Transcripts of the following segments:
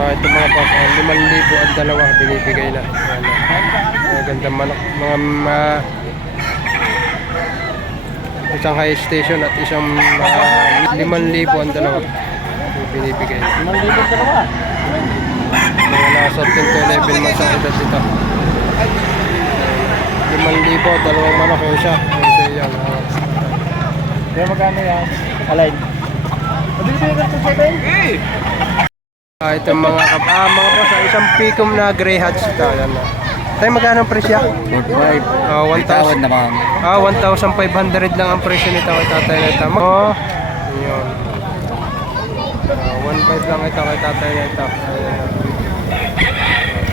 Ah, ito mga boss, ah, 5,000 ang dalawa binibigay na. Ayan, ah. Magandang manok. Mga ah, isang high station at isang uh, 5,000 ang dalawa binibigay na. Limang libo dalawa. Mga nasa 10 to 11 months ang edad nito. 5,000, dalawang manok yung. Yung isa yan. Kaya magkano yan? Align. Mabibigay ka sa 7? Ah, ito mga kap ah, mga boss, ah, isang pikom na gray hats ito. Ayan na. Tayo magkano ang presyo? 45. Ah, 1,000. naman. Ah, 1,500 lang ang presyo nito kay tatay nito. Oh, yun. Ah, 1,500 lang ito kay tatay nito. Ayan.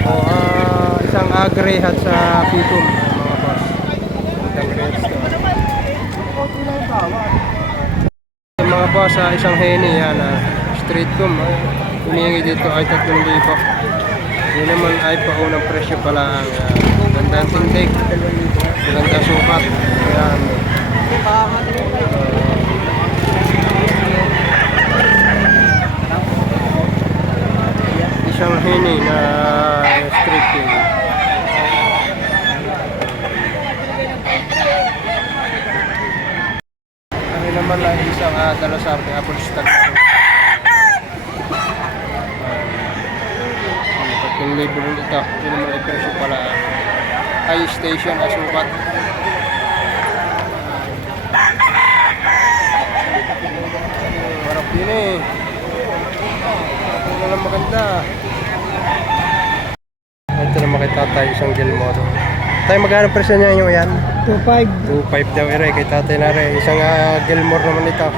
Oh, ah, isang ah, gray hat sa pikom mga boss. Isang to. Yung mga boss, ah, isang henny yan. Ah, street com. Ah, hinihingi dito ay 3,000. Yun naman ay paunang presyo pala ang uh, ganda ang tindig. Ganda sukat. Ayan. isang hini na. Ano naman lang isang uh, dalasapi apple stock. Tatlong libo rin ito. Yun naman ay presyo pala. High station asukat. Marap yun eh. Ito lang maganda. Ito naman kay tatay, isang Gilmore. Tayo magkano presyo niya yung yan? 2.5. 2.5 daw ere kay tatay na rin. Isang uh, Gilmore naman ito.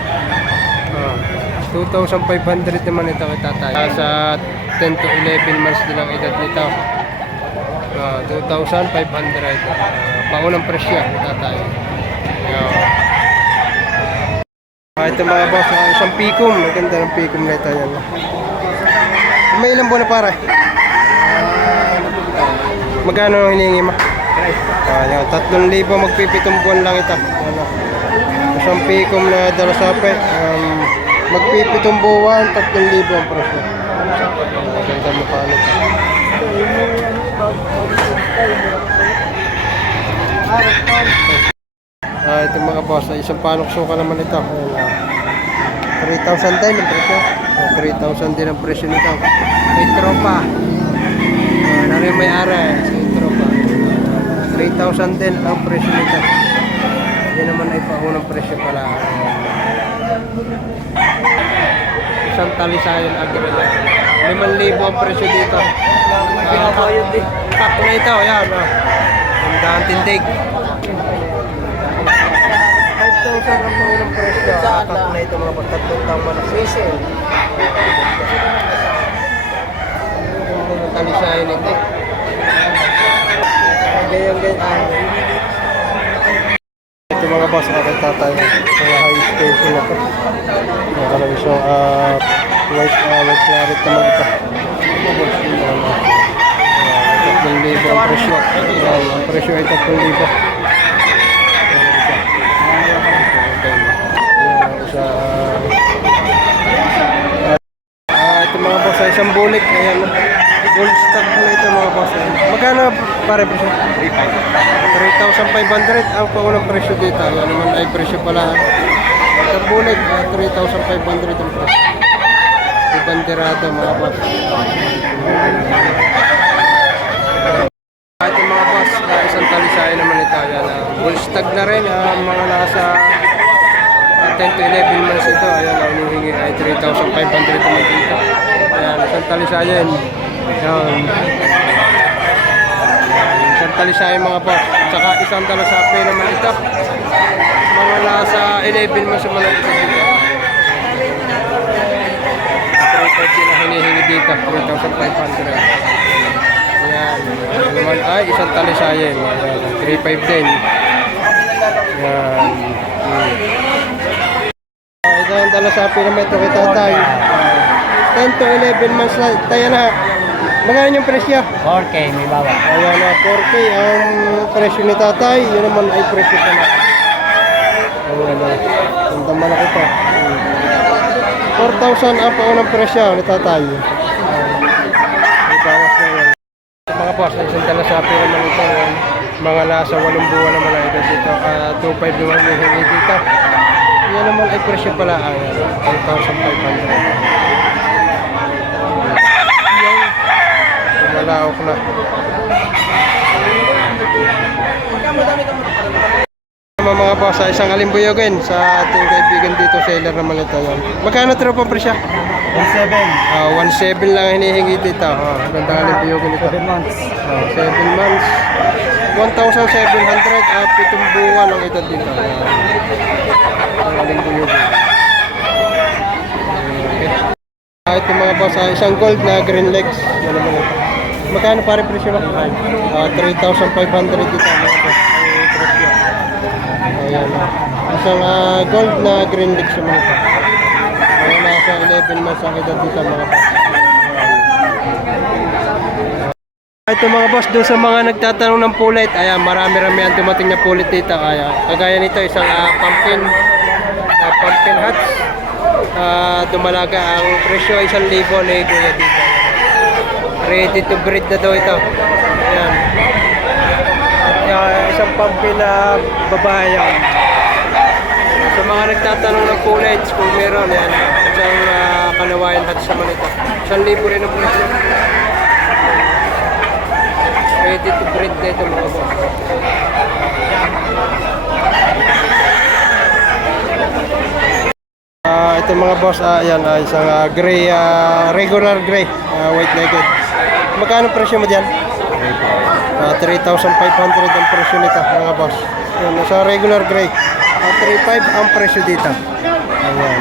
Ah, 2,500 naman ito kay tatay. Ah, sa 10 to 11 months din ang edad nito. Ah, 2,500. Ah, paunang presyo kay tatay. Ayan. Ah, ito mga boss, ah, isang pikum. Maganda ng pikum na ito yan. May ilang buwan na pare? Magkano ang hinihingi mo? Ah, yan, 3,000 magpipitong buwan lang ito. Ano? Isang pikom na dalasape. Um, magpipitong buwan, 3,000 ang presyo. Maganda mo paano ito. Ah, ito mga boss, ay isang panok suka naman ito. Ayan, ah. 3,000 din ang presyo. Ah, 3,000 din ang presyo nito. May tropa. Ah, narin may ara eh. Sa tropa. 3,000 din ang presyo nito. Yan naman ay paunang presyo pala. Isang talisayan agreement. 5,000 ang presyo dito. Ah, Pack na ito, yan. Oh. Ang daan tindig. 5,000 ang paunang presyo. Pack na ito mga pagtatlong taong manok. Sisel. Ang talisayan ito. Ganyan, ganyan. Ito mga boss, aking tatay. Mga high station na ito. Meron siyang uh, white, uh, white claret naman ito. Tatlong libo ang presyo. Ang presyo ay tatlong libo. Isa. Ah, ito mga boss, isang bulik. Ayan, gold stock na ito mga boss. Magkano pare presyo? 3,500 ang paunang presyo dito. Yan naman ay presyo pala. Ang bulig, ah, 3,500 ang presyo. Ibanderado mga boss. At yung mga boss, ah, isang talisay naman ito. Yan, uh, full stag na rin. ah, mga nasa ah, 10 to 11 months ito. Ayan, ang hinihingi ay 3,500 naman dito. Ayan, isang talisayan. Ayan. Isang talisay mga boss. Tsaka isang dalasape naman ito. Mga nasa 11 months naman ito dito. 3,500 sila hinihingi dito. 3,500. Ayan. Ano naman ay isang talisayan. Ayan. 3,500 din. Ayan. Hmm. Ah, Ito ang dalasape naman ito kay tatay. Ah, 10 to 11 months na. Tayo na. Magkano yung presyo? 4K, may bawa. Ayan na, 4K ang presyo ni tatay. Yun naman ay presyo pa na. Ayan na. Ang tama na ito. Hmm. 4,000 ang paunang presyo ni tatay. Ayan. boss, isang dala sa naman ito. Yan. Mga nasa walong buwan naman ang edad dito. Uh, 2.5 naman yung hingi dito. Yan naman ay presyo pala ang 2,500. Yung malaok na. Mga mga boss, sa isang alimbuyogin sa ating kaibigan dito, seller naman ito. Yan. Magkano tro po presyo? 17. Ah, 1.7 lang ang hinihingi dito. Oh, ganda alimbuyogin ito. 7 months. Oh, 7 months. 1,700 at pitong buwan ang edad dito. Ang alimbuyogin. Okay. Ah, ito mga boss, ah, isang gold na green legs. Yan naman ito. Magkano pare presyo na? Ah, 3,500 dito mga boss. Ang presyo. Ayan. Isang ah, gold na green naman ito. Mga nasa 11 months ang edad dito mga boss. Ito mga boss, doon sa mga nagtatanong ng pulit, ayan, marami-rami ang dumating na pulit dito. Ayan, kagaya nito, isang ah, pumpkin, ah, pumpkin hats. Ah, dumalaga ang presyo ay 1,000 ni Kuya dito. Ready to breed na daw ito. Ayan. At ah, isang pumpkin na babae yan. Sa mga nagtatanong ng pullets, kung meron, yan. Isang uh, kalawayan hats naman ito. 1,000 rin ang presyo. Ready to breed na ito mga boss. Ah, ito mga boss, ah, yan, ah, isang ah, gray, ah, regular gray, ah, white legged. Magkano presyo mo diyan? Ah, 3,500 ang presyo nito mga boss. Yan, sa regular gray. Ah, 3,500 ang presyo dito. Ayan.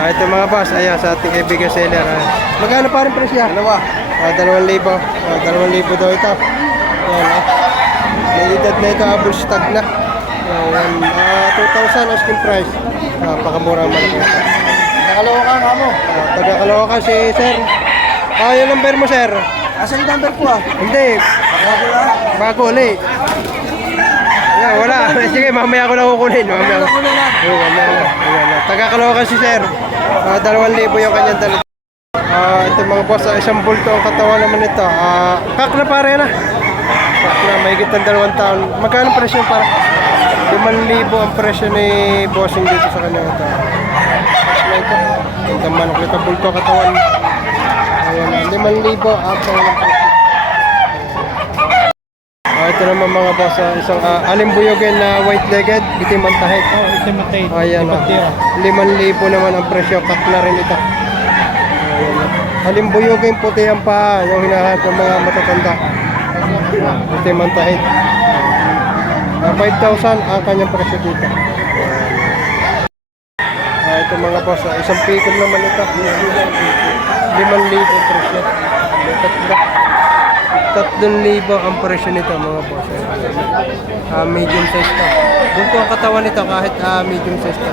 Ah, ito mga boss, ayan sa ating kaibigan seller. Ah. Magkano pa rin presyo? Dalawa. Libo. Ah, dalawang libo daw ito. Ayan, ah. May edad na ito, abul stag na. Ayan, ah, 2,000 asking price. Ah, pakamura man ito. Nakalawa ka mo. Ah, taga Caloocan si sir. Ah, yung number mo sir. Asan yung number ko ah? Hindi, Ako lang. bago ulit. Yan, wala. Sige, mamaya ko na kukunin. Mamaya ko. Ako na mamaya na. Ayan na. Taga Caloocan si sir. Ah, dalawang libo yung kanyang dala. Ah, ito mga boss, ah, isang bulto ang katawan naman ito. Ah, pack na pare na. Pack na, mahigit ng dalawang taon. Magkano presyo para? 5,000 ang presyo ni bossing dito sa kanya ito. Na ito. Ito manok nito, bulto katawan. Ayan na, 5,000 ang pangalang presyo. Ah, ito naman mga boss, ah, isang uh, alimbuyogin na white-legged, itim ang tahit. Oh, ito matay. Ayan na. 5,000 naman ang presyo. Pack na rin ito. Ayan na. Alimbuyogin puti ang paa. Yung hinahanap ng mga matatanda. Itim ang tahit. Ah, 5,000 ang kanyang presyo dito. Ito mga boss. ah, isang pikom naman ito. 5,000 presyo. Tatlo. 3,000 ang presyo nito mga boss. Ah, medium size to. Bunto ang katawan nito kahit ah, medium size to.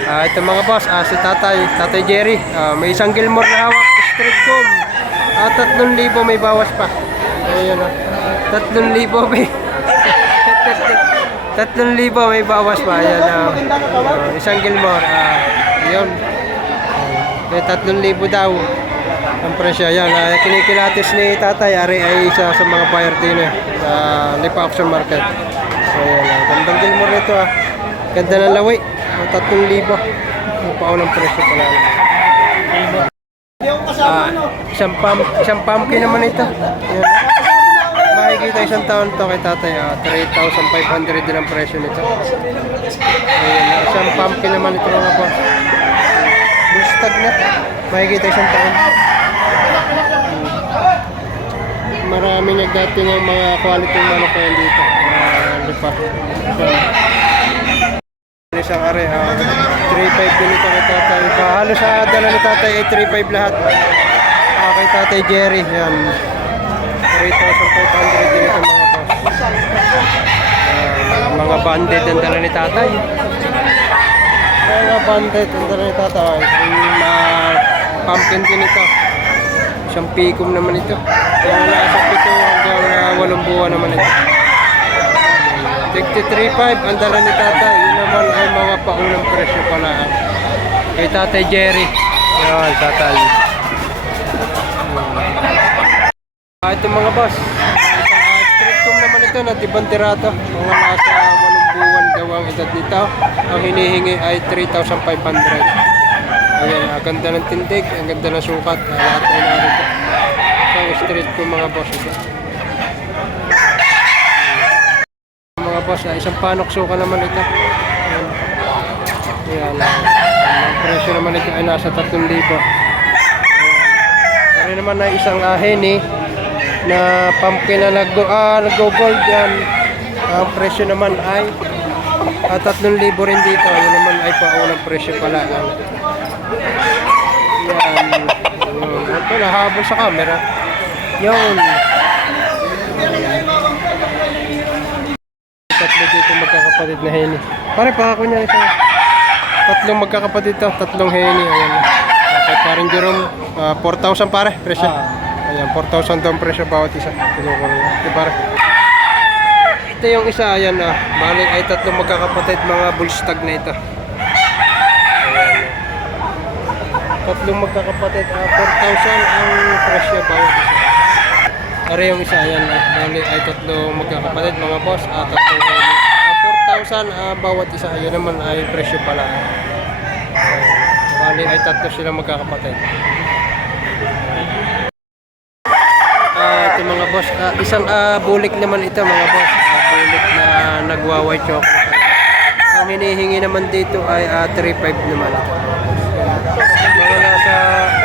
Ah, ito mga boss, ah, si Tatay, Tatay Jerry. Ah, may isang Gilmore na hawak, street comb. Ah, 3,000 may bawas pa. Ayun ah. 3,000 may 3,000 may bawas pa. Ayan ah. Ah, isang Gilmore. Ah, yun. May 3,000 daw ang presyo. Yan, uh, kinikilatis ni tatay. Ari ay isa sa mga buyer din eh, sa Lipa Auction Market. So yan, uh, gandang Gilmore nito ah. Ganda ng lawi. Ang 3,000. Ang paunang presyo pala. Ah, isang pump, isang pumpkin naman ito. Yan. Makikita isang taon to kay tatay. Ah, 3,500 din ang presyo nito. Ayan, isang pumpkin naman ito mga boss. Bustag na. Makikita isang taon. Marami nagdating ang mga quality manok na dito. Uh, lipa. Yan. Isang are, ah, 3.5 din ito kay tatay. Pa, halos sa dala ni tatay ay 3.5 lahat. Ah, kay tatay Jerry, yan. 3,500 din ito mga boss. Ah, mga banded ang dala ni tatay. Mga banded ang dala ni tatay. Yung uh, pumpkin din ito. Isang pikom naman ito. Kaya nasa pito hanggang uh, walong buwan naman ito. 63.5 ang dala ni tatay. Yun naman ay mga paunang presyo pala. ah. Kay Tatay Jerry. Yan, tatay. Ah, ito mga boss. Uh, street comb naman ito na Tibantirato. Mga nasa walong buwan daw ang edad nito. Ang hinihingi ay 3,500. Ayan, ang ganda ng tindig, ang ganda ng sukat. Ah, lahat ay narito. So, street comb mga boss ito. Mga boss, ah, isang panok suka naman ito. Ayan. Ayan. Ang presyo naman ito ay nasa 3,000. Ayan. Naman na isang uh, henny na pumpkin na nag ah, nag-gold yan. Ang presyo naman ay uh, 3,000 rin dito. Yun naman ay paunang presyo pala. Yan. Yan. Ito, nahabol sa camera. Yun. Tatlo dito magkakapatid na henny. Pare, pangako niya isa. Tatlong magkakapatid to, tatlong henny. Ayan. Okay, parang Jerome, ah, 4,000 pare, presyo. Ayan, 4,000 daw presyo bawat isa. Kinuha ko lang. Ito yung isa, ayan na. Bali ay tatlong magkakapatid, mga bullstag na ito. Ayan. Tatlong magkakapatid, ah, 4,000 ang presyo bawat isa. Are yung isa, ayan na. Bali ay tatlong magkakapatid, mga boss. Ah, tatlong. Ah, 4,000 ah, bawat isa. Ayun naman ay presyo pala. Ayan. Bali ay tatlo sila magkakapatid. Ah, ito mga boss, ah, isang ah, bulik naman ito mga boss. Ah, bulik na nagwa-white chocolate. Ang hinihingi naman dito ay ah, 3.5 naman. Mga nasa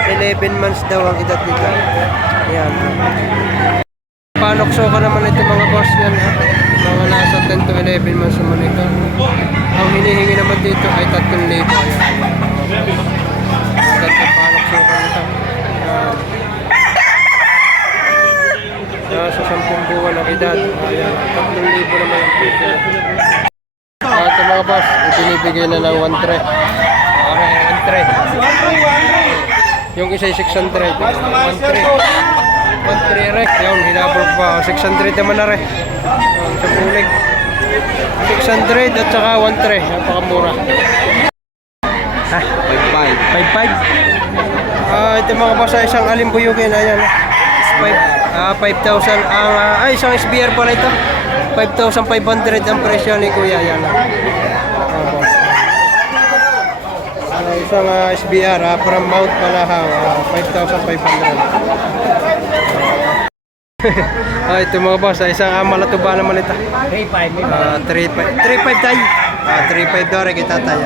11 months daw ang edad nito. Ayan. Panokso ka naman ito mga boss yan. ah. Mga nasa 10 to 11 months naman ito. Ang hinihingi naman dito ay 3,000. Ayan. Ganda panokso ka nito. Ayan. Nasa 10 buwan ang edad. Ayan. 3,000 naman ang piso. Ah, ito mga boss, ibinibigay na ng 1 tray. Okay, 1 tray. Yung isa ay 600. 1 tray. 1 tray re. Yun, hinabol pa. 600 naman na re. Sa bulig. 600 at saka 1 tray. Napakamura. Ha? 5.5. 5.5? Ah, ito mga boss, ah, isang alimbuyugin. Ayan. 5, ah, 5,000 ang, ah, ay, isang SBR pala ito. 5,500 ang presyo ni Kuya. Ah. Ah, boss. Ah, isang ah, SBR ah, from Mount Palahaw, ah, 5,500. ah, ito mga boss, ah, isang uh, malatuba naman ito. 3.5. Ah, 3.5 3.5 tayo. Ah, 3.5 daw rin kita tayo.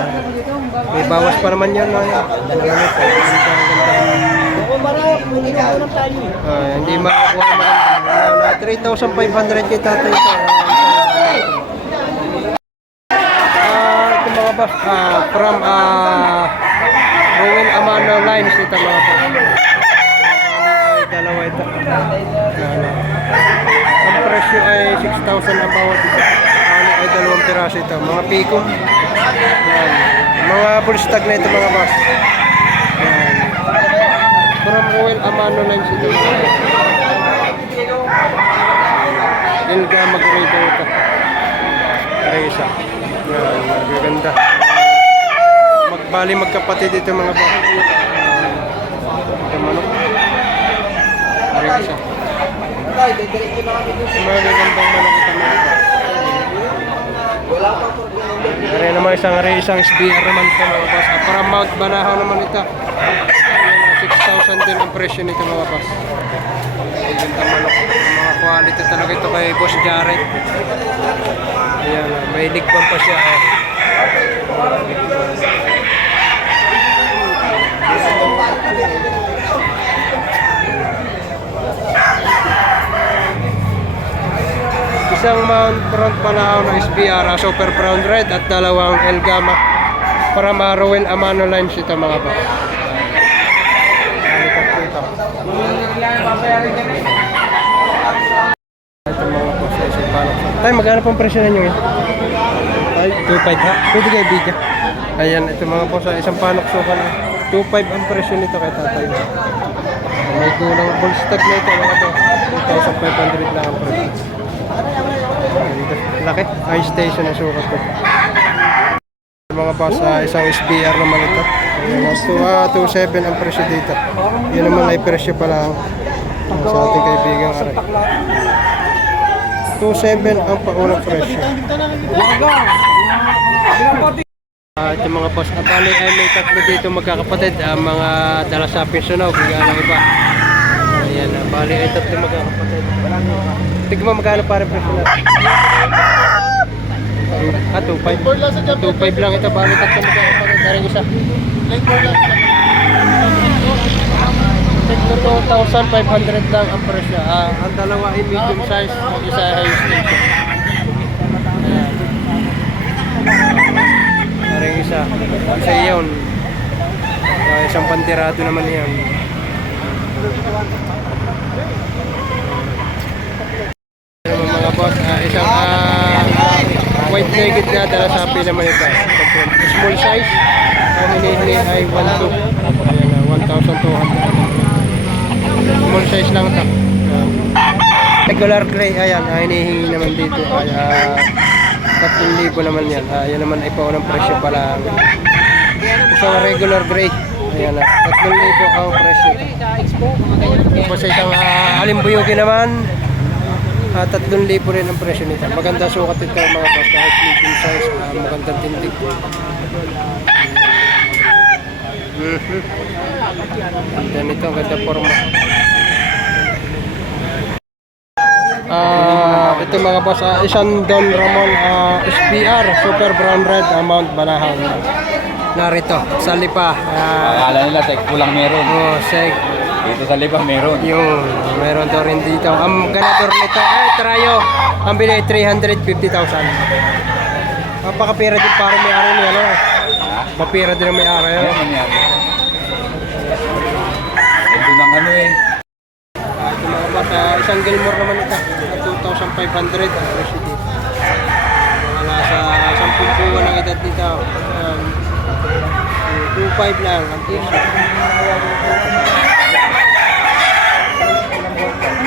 May bawas pa naman yun. No? Dalawa nito. Ah, hindi makakuha maganda. Ah, na 3,500 kay tatay ito. Ah, ito mga boss, ah, from ah, Ruin Amano Lines ito mga. Ay, dalawa ito. Ang presyo ay 6,000 ang bawat isa. Ano ay dalawang piraso ito. Mga pikom. Yan. Mga full stag na ito mga boss. From Ruel Amano Lines ito. mga boss. Ilga mag-radio ito. Reza. Yan. Magaganda. Magbali magkapatid ito mga boss. Ito manok. Reza. Magagandang manok ito mga boss. Kaya naman isang rin isang SBR naman ito mga boss. Para Mount Banahaw naman ito. Ayan, ah, 6,000 din ang presyo nito mga boss. Ang ganda manok. Mga quality talaga ito kay Boss Jared. Ayan, may ligpan pa siya. ah. Isang Mount Front Palahaw na SBR, ah, Super Brown Red at dalawang El Gama para Marowell Amano Lines ito mga boss. Ano pa po ito? Ito mga boss ay isang balak sa. Tay, magkano pong presyo ninyo eh? Ay, 2.5 ha? Pwede kayo bigyan. Ayan, ito mga boss ay isang panok sukan. 2.5 ang presyo nito kay tatay. May kulang full stock na ito mga boss. 2,500 lang ang presyo. Laki. High station ang sukat ko. Mga boss, ah, isang SBR naman ito. Ayan, ah, two- ah, 2.7 ang presyo dito. Yun naman ay presyo pa lang ah, sa ating kaibigan. Aray. 2.7 ang paunang presyo. Ah, ito mga boss, ah, bali ay may tatlo dito magkakapatid, ah, mga dala sa sunog, higa ng iba. Ayan, ah, bali ay tatlo magkakapatid. Tignan mo magkano para presyo natin. Ah, 2.5. 2.5 lang ito, bali tatlo magkakapatid. Dari isa. Tignan 2,500 lang ang presyo. Ah, ang dalawa ay medium size, ang isa ay high station. Ayan. Parang isa. Isa yun. Ah, isang pantirado naman yan. Mga boss, ah, isang ah, white naked na dala sapi naman ito. Small size. Ang hinihingi ay 1,200. Ayan na, 1,200. Small size lang ito. Ah. regular gray, ayan, ah, hinihingi naman dito ay ah, 3,000 naman yan. Ah, yan naman ay paunang presyo pala. Isang regular gray. Ayan na, 3,000 ang presyo. Tapos isang uh, alimbuyugi naman. Uh, 3,000 rin ang presyo nito. Maganda sukat ito mga boss. Kahit medium size, ah, magandang tindig. Mhm. Ganda nito, ang ganda forma. Ah, ito mga boss, ah, isang Don Ramon ah, SPR Super Brown Red Amount Banahaw. Narito, sa lipa. Ah, Akala nila, tek, kulang meron. oh, seg. Dito sa lipa meron. Yung meron daw rin dito. Ang ganador nito, ay trayo. Ang bili ay 350,000. Napakapira din para may araw niya, no? Ha? Mapira din ang may araw. Ano no? nangyari? Ito lang ano eh. Ito mga bata, isang Gilmore naman ito. 2,500 ang presyo dito. Mga nasa 10 buwan ang edad dito. Um, 2,500 lang ang presyo.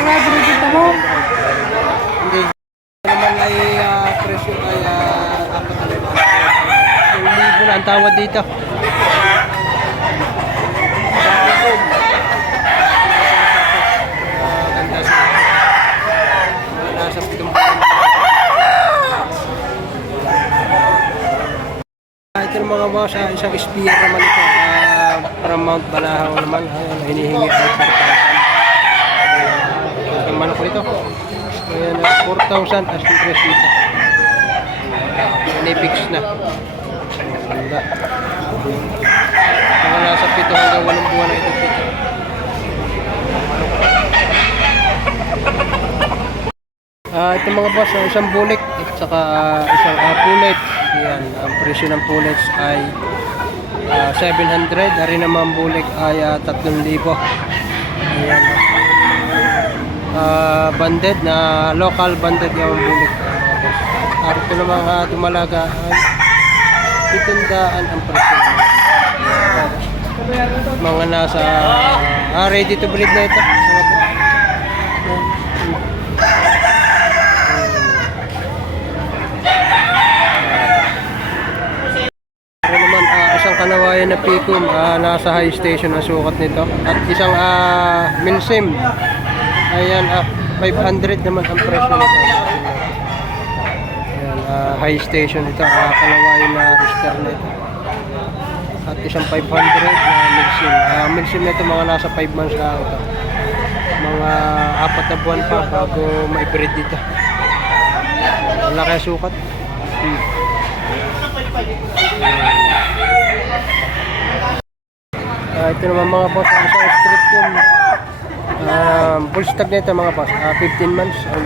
Nga binibita mo? Hindi. naman ay ah, presyo ay uh, apat na ang tawad dito. Ah. Ah, Ito mga boss, ah, isang spear naman ito. ah, from Mount Balahaw naman. Ayan, hinihingi ay 4,000. Manok nito. Ayan, ah, 4,000 as yung price dito. Pinipix na. Ganda. Mga nasa 7 hanggang 8 buwan na ito dito. Ah, ito mga boss, ah, isang bulik at saka ah, isang uh, pulet. Yan, ang presyo ng pulets ay ah, 700. Ari naman bulik ay ah, 3,000. Ayan. Ah, banded na local banded yung bulik. Ah, ito naman uh, dumalaga ay 700 ang presyo. Mga nasa ah, ready to breed na ito. Mga ah, isang kanawayan na pikum ah, nasa high station ang sukat nito at isang ah, milsim ayan ah, 500 naman ang presyo nito. Ayan, ah, high station ito ah, kanawayan na rooster na ito at isang 500 na milsim. Ah, milsim nito mga nasa 5 months lang ito mga apat na buwan pa bago ma-breed dito. Wala kaya sukat. Hmm. Ah, ito naman mga boss, ang isang street yun. Ah, full stag na ito mga boss, ah, 15 months. Ah.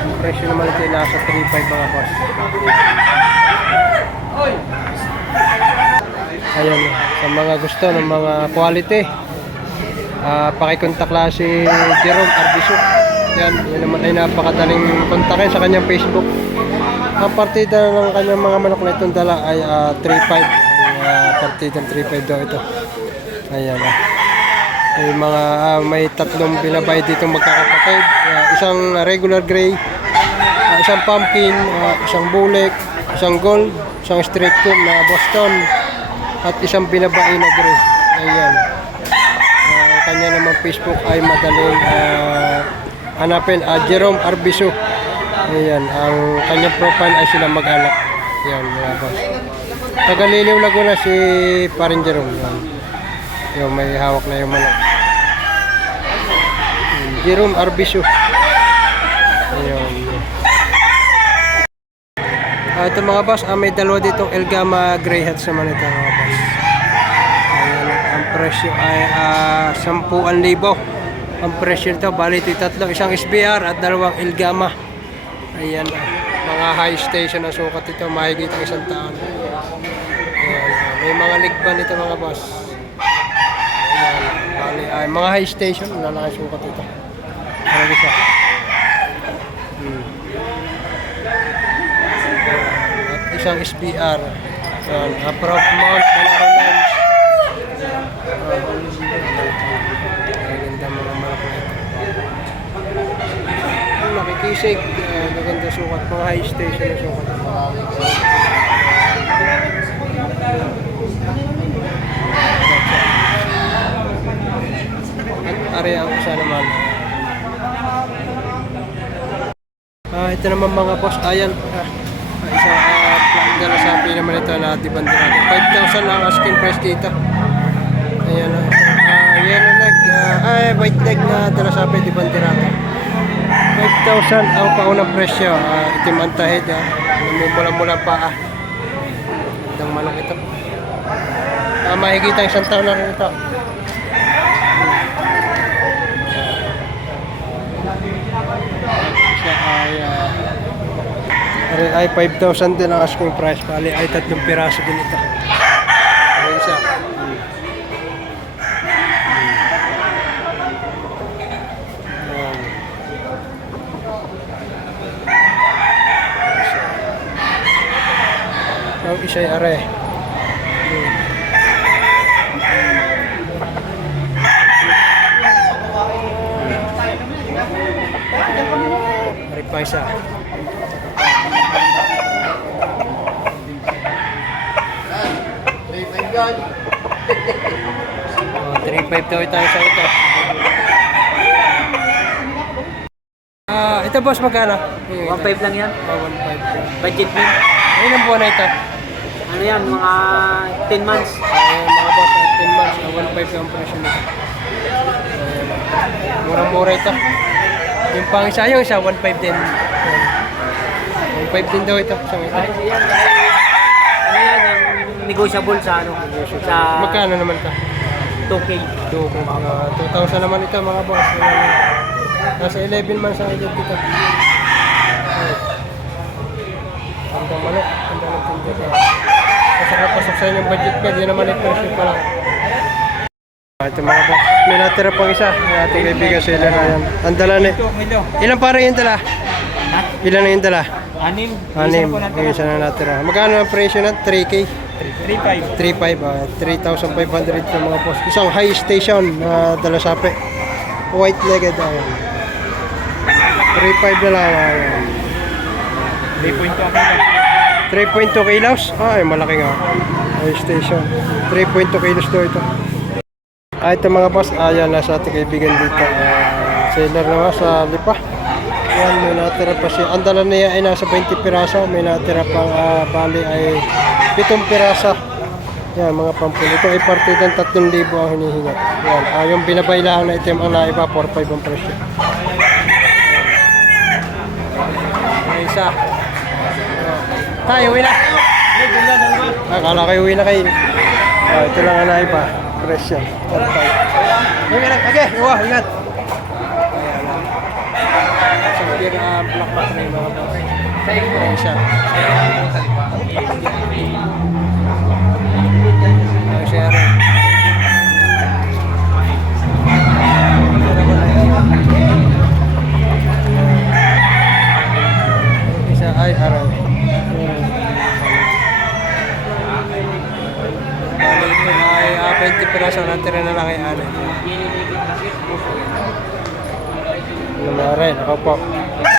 Ang presyo naman ito nasa 3.5 mga boss. Ayan, sa mga gusto ng mga quality, ah pakikontak lang si Jerome Arbiso. Yan, yun naman ay napakadaling kontakin sa kanyang Facebook. Ang partida ng kanyang mga manok na itong dala ay ah, 3.5. Partida 3.5 daw ito. Ayan. ah. May mga ah, may tatlong binabay dito magkakapatid. Ah, isang regular gray, ah, isang pumpkin, ah, isang bulik, isang gold, isang straight comb na Boston, at isang binabae na gray. Ayan. Ah, kanya naman Facebook ay madaling ah, hanapin. Ah, Jerome Arbiso. Ayan. Ang kanyang profile ay sila mag-anak. Ayan, mga boss. Tagaliliw Laguna si Parin Jerome. Ayan. Yung may hawak na yung manok. Hmm, Jerome Arbiso. Ayun. Ah, ito mga boss, ah, may dalawa ditong Elgama Grey Hats naman ito mga boss. Ayan, ang presyo ay ah, 10,000. Ang presyo nito, bali ito tatlo, isang SBR at dalawang Elgama. Ayan, mga high station na sukat ito, mahigit ang isang taon. Ayan, may mga ligban ito mga boss. Ayan, bali, ay, mga high station, lalaki sukat ito. Ano isa? Hmm. At isang SPR. Yan, Approach Mount, Balaro Lines. Ang ganda mga manok na ito. Nakikisig, uh, maganda sukat. Mga high station na sukat. At are ang isa naman. Ah, ito naman mga boss, ayan. Ah, ah, isang uh, dala sapi naman ito na di bandirado. 5,000 ang asking price dito. Ayan na. Ah, yellow leg, ah, ay white leg na dala sapi di bandirado. 5,000 ang paunang presyo. Ah, itim ang tahid ah. Namumula-mula pa ah. Itong manok ito. Ah, mahigit ang isang taon na rin ito. Siya ay ah, Ari ay 5,000 din ang asking price. Bali ay tatlong piraso din ito. Ay isa. Hmm. Hmm. Ayan. Isa ay are. Hmm. Ari pa isa. Oh, 3.5 daw ito sa ito. Ah, ito boss magkano? 1.5 lang yan. Oh, 1.5. Budget. Ayun ang buwan na ito. Ano yan, mga 10 months. Ay, mga boss, ah, 10 months, ah, 1.5 ang presyo nito. Ayan. Murang-mura ito. Yung pang isa, yung isa, 1.5 din. Ayan. 1.5 din daw ito. Isang ito. Ay, yan. Ano yan, ang negotiable sa ano? Sa Magkano naman ito? 2K. 2, uh, 2,000 naman ito mga boss. Nasa 11 months ang edad dito. Ay. Ang manok. Ang dami tinda ito. Pasok na pasok sa inyong budget ka. Di naman yung presyo pa lang. Ah, Ito mga boss. May natira pang isa. Ang ating kaibigan sa ilan. Ayan. Ang dala ni. Ilan pare yung dala? Ilan na yung dala? Anim. Anim. Yung isa na natira. Magkano ang presyo na? 3K? 3.5. 3.5, ah, 3,500 yung mga boss. Isang high station na dala sapi. White legged. Ayan. 3.5 na lang. Ayan. 3.2 kilos? Ay, malaki nga. High station. 3.2 kilos daw ito. Ah, ito mga boss, ayan na sa ating kaibigan dito. Ah, seller naman sa Lipa. Yan, may natira pa siya. Ang dala niya ay nasa 20 piraso. May natira pang ah, bali ay 7 piraso. Yan, mga pampul. Ito ay partidang 3,000 ang hinihinga. Yan, ah, yung binabailahan na item ang naiba, 4,500 ang presyo. Isa. Tayo, uwi na. Akala kayo uwi na kayo. Oh, ito lang ang naiba. Presyo. 4,500. Uwi na. Okay, iwa, ingat. Isang beer uh, black back na yung mga boss. Ayan siya. 20 piraso natira na lang ay ano. Ano rin, ako po.